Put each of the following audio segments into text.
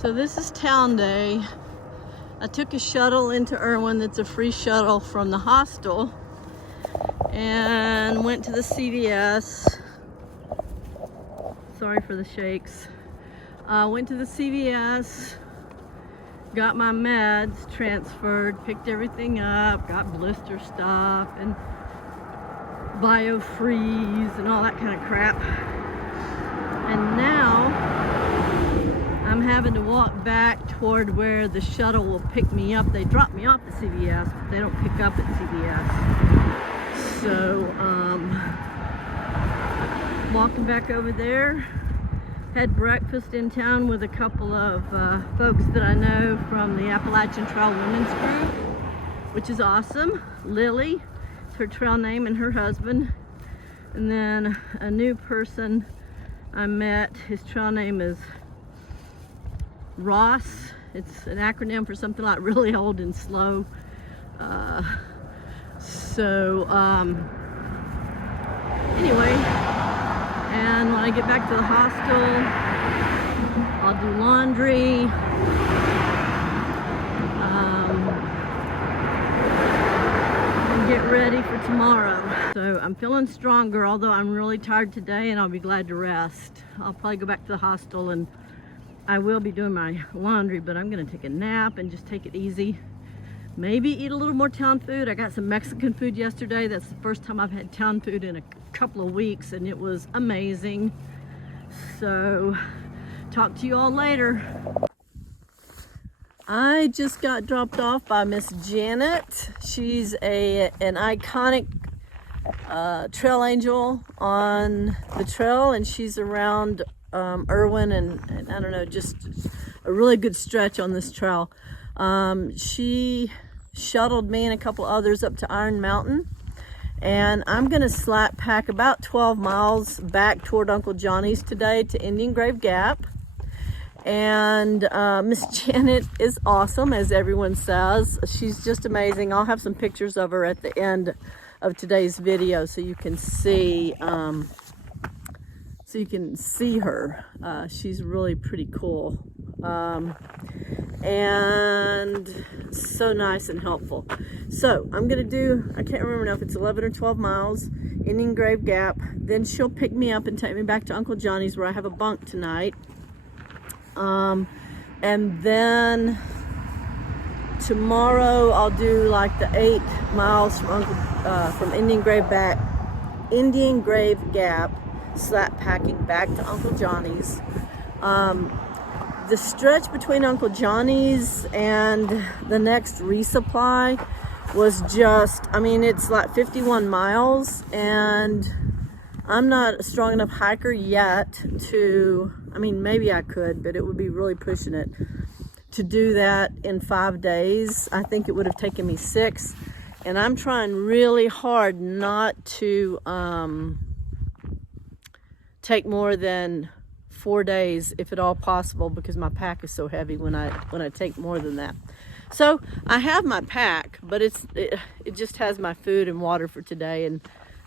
So this is town day. I took a shuttle into Erwin that's a free shuttle from the hostel and went to the CVS. Sorry for the shakes. Went to the CVS, got my meds transferred, picked everything up, got blister stuff and biofreeze and all that kind of crap. And now I'm having to walk back toward where the shuttle will pick me up. They drop me off at CVS, but they don't pick up at CVS. So, walking back over there. Had breakfast in town with a couple of folks that I know from the Appalachian Trail Women's Group, which is awesome. Lily, it's her trail name, and her husband. And then a new person I met, his trail name is Ross. It's an acronym for something like really old and slow. Anyway, and when I get back to the hostel, I'll do laundry, and get ready for tomorrow. So I'm feeling stronger, although I'm really tired today, and I'll be glad to rest. I'll probably go back to the hostel and I will be doing my laundry, but I'm gonna take a nap and just take it easy. Maybe eat a little more town food. I got some Mexican food yesterday. That's the first time I've had town food in a couple of weeks, and it was amazing. So, talk to you all later. I just got dropped off by Miss Janet. She's an iconic trail angel on the trail, and she's around Erwin and I don't know, just a really good stretch on this trail. She shuttled me and a couple others up to Unaka Mountain, and I'm gonna slack pack about 12 miles back toward Uncle Johnny's today to Indian Grave Gap. And Miss Janet is awesome, as everyone says. She's just amazing. I'll have some pictures of her at the end of today's video so you can see her. She's really pretty cool. And so nice and helpful. So I'm gonna do, I can't remember now if it's 11 or 12 miles, Indian Grave Gap. Then she'll pick me up and take me back to Uncle Johnny's where I have a bunk tonight. And then tomorrow I'll do like the 8 miles from Indian Grave Gap, slap packing back to Uncle Johnny's. The stretch between Uncle Johnny's and the next resupply was just, I mean, it's like 51 miles, and I'm not a strong enough hiker yet to, I mean, maybe I could, but it would be really pushing it to do that in 5 days. I think it would have taken me 6, and I'm trying really hard not to take more than 4 days, if at all possible, because my pack is so heavy when I take more than that. So I have my pack, but it just has my food and water for today, and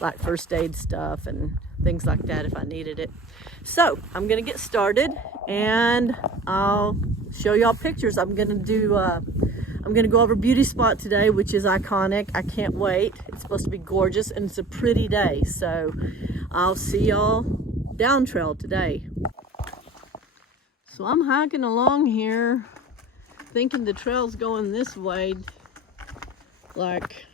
like first aid stuff and things like that if I needed it. So I'm gonna get started, and I'll show y'all pictures. I'm gonna go over Beauty Spot today, which is iconic. I can't wait. It's supposed to be gorgeous, and it's a pretty day. So I'll see y'all down trail today. So I'm hiking along here thinking the trail's going this way. Like,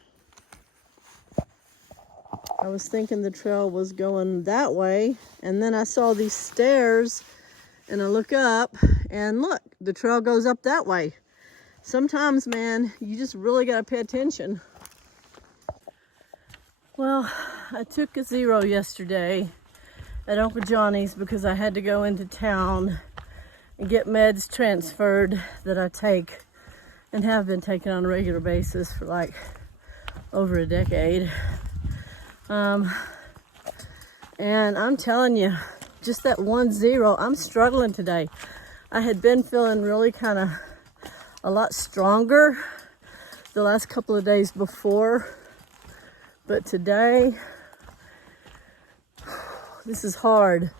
I was thinking the trail was going that way, and then I saw these stairs and I look up and look, the trail goes up that way. Sometimes, man, you just really gotta pay attention. Well, I took a 0 yesterday at Uncle Johnny's because I had to go into town and get meds transferred that I take and have been taking on a regular basis for like over a decade. And I'm telling you, just that 1-0, I'm struggling today. I had been feeling really kind of a lot stronger the last couple of days before, but today, this is hard,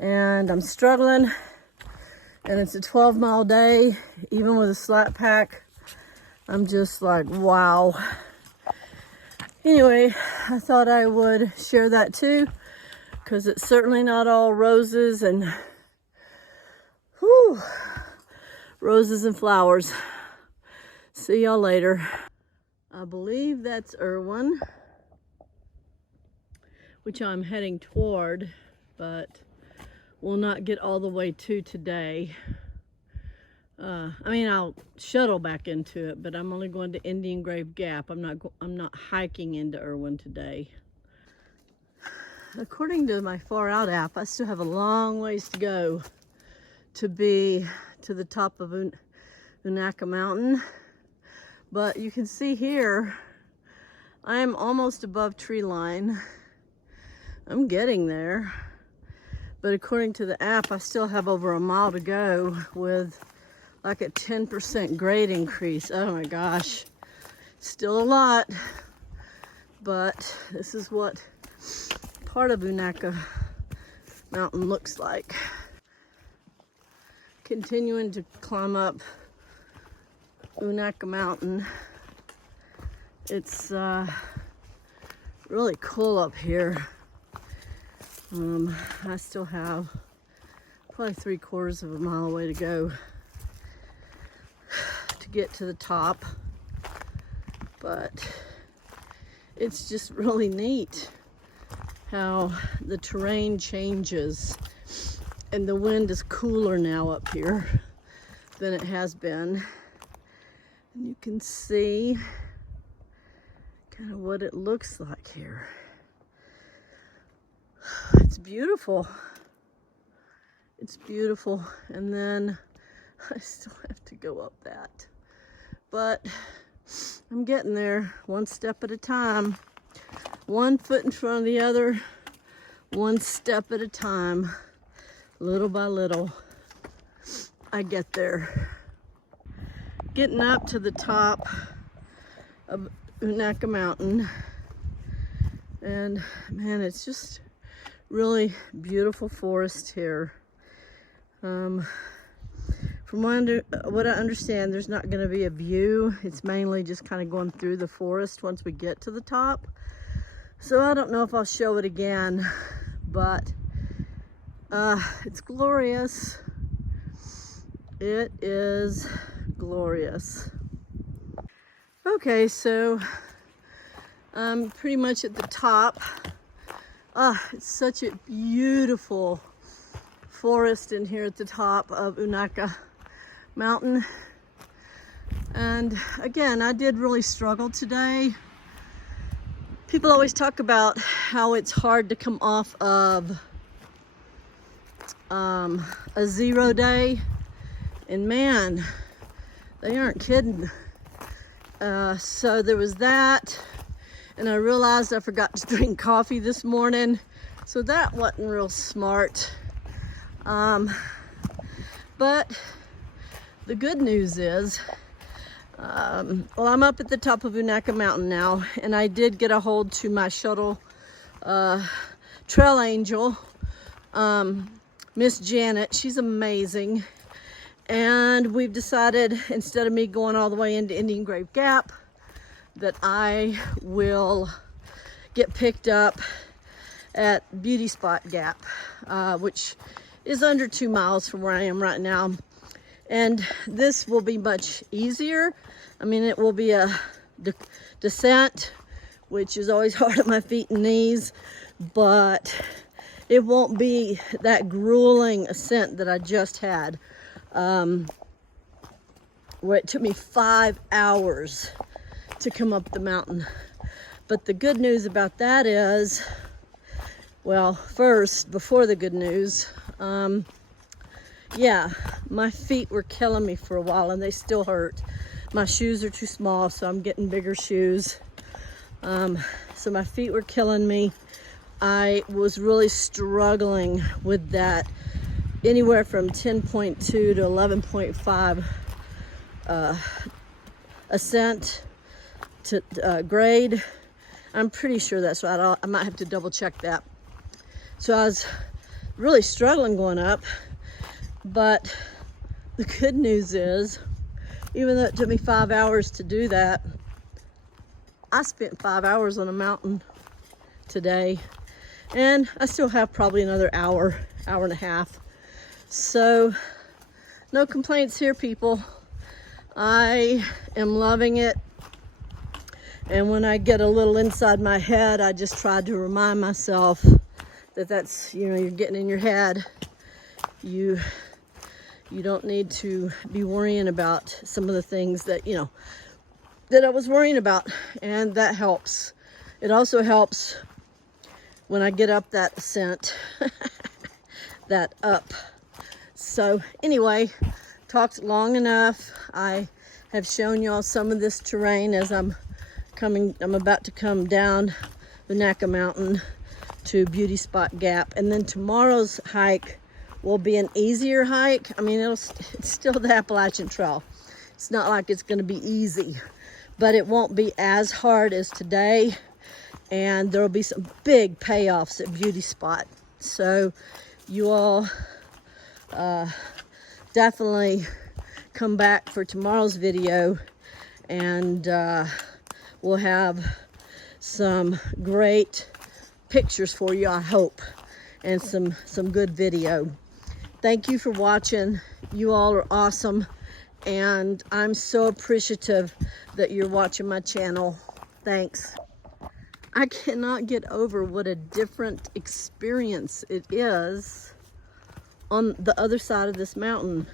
and I'm struggling And it's a 12-mile day, even with a slat pack. I'm just like, wow. Anyway, I thought I would share that too, because it's certainly not all roses and whew, roses and flowers. See y'all later. I believe that's Erwin, which I'm heading toward, but will not get all the way to today. I mean, I'll shuttle back into it, but I'm only going to Indian Grave Gap. I'm not hiking into Erwin today. According to my Far Out app, I still have a long ways to go to be to the top of Unaka Mountain. But you can see here, I am almost above tree line. I'm getting there. But according to the app, I still have over a mile to go with like a 10% grade increase. Oh my gosh, still a lot. But this is what part of Unaka Mountain looks like. Continuing to climb up Unaka Mountain. It's really cool up here. I still have probably 3/4 of a mile away to go to get to the top, but it's just really neat how the terrain changes, and the wind is cooler now up here than it has been. And you can see kind of what it looks like here. It's beautiful. It's beautiful. And then I still have to go up that. But I'm getting there one step at a time. One foot in front of the other. One step at a time. Little by little, I get there. Getting up to the top of Unaka Mountain. And man, it's just really beautiful forest here. From what I understand, there's not going to be a view. It's mainly just kind of going through the forest once we get to the top. So I don't know if I'll show it again, but it's glorious. It is glorious. Okay, so I'm pretty much at the top. It's such a beautiful forest in here at the top of Unaka Mountain. And again, I did really struggle today. People always talk about how it's hard to come off of a 0 day. And man, they aren't kidding. So there was that. And I realized I forgot to drink coffee this morning. So that wasn't real smart. But the good news is, well, I'm up at the top of Unaka Mountain now, and I did get a hold to my shuttle trail angel, Miss Janet. She's amazing. And we've decided, instead of me going all the way into Indian Grave Gap, that I will get picked up at Beauty Spot Gap, which is under 2 miles from where I am right now. And this will be much easier. I mean, it will be a descent, which is always hard on my feet and knees, but it won't be that grueling ascent that I just had, where it took me 5 hours to come up the mountain. But the good news about that is, well, first, before the good news, yeah, my feet were killing me for a while, and they still hurt. My shoes are too small, so I'm getting bigger shoes. So my feet were killing me. I was really struggling with that, anywhere from 10.2 to 11.5 ascent to grade. I'm pretty sure that's right. I might have to double check that. So I was really struggling going up, but the good news is, even though it took me 5 hours to do that, I spent 5 hours on a mountain today, and I still have probably another hour and a half. So no complaints here, people. I am loving it. And when I get a little inside my head, I just try to remind myself that that's, you know, you're getting in your head. You don't need to be worrying about some of the things that, you know, that I was worrying about, and that helps. It also helps when I get up that ascent, that up. So anyway, talked long enough. I have shown y'all some of this terrain as I'm about to come down Unaka Mountain to Beauty Spot Gap, and then tomorrow's hike will be an easier hike. I mean, it's still the Appalachian Trail. It's not like it's going to be easy, but it won't be as hard as today, and there will be some big payoffs at Beauty Spot. So you all definitely come back for tomorrow's video, and we'll have some great pictures for you, I hope, and some good video. Thank you for watching. You all are awesome, and I'm so appreciative that you're watching my channel. Thanks. I cannot get over what a different experience it is on the other side of this mountain.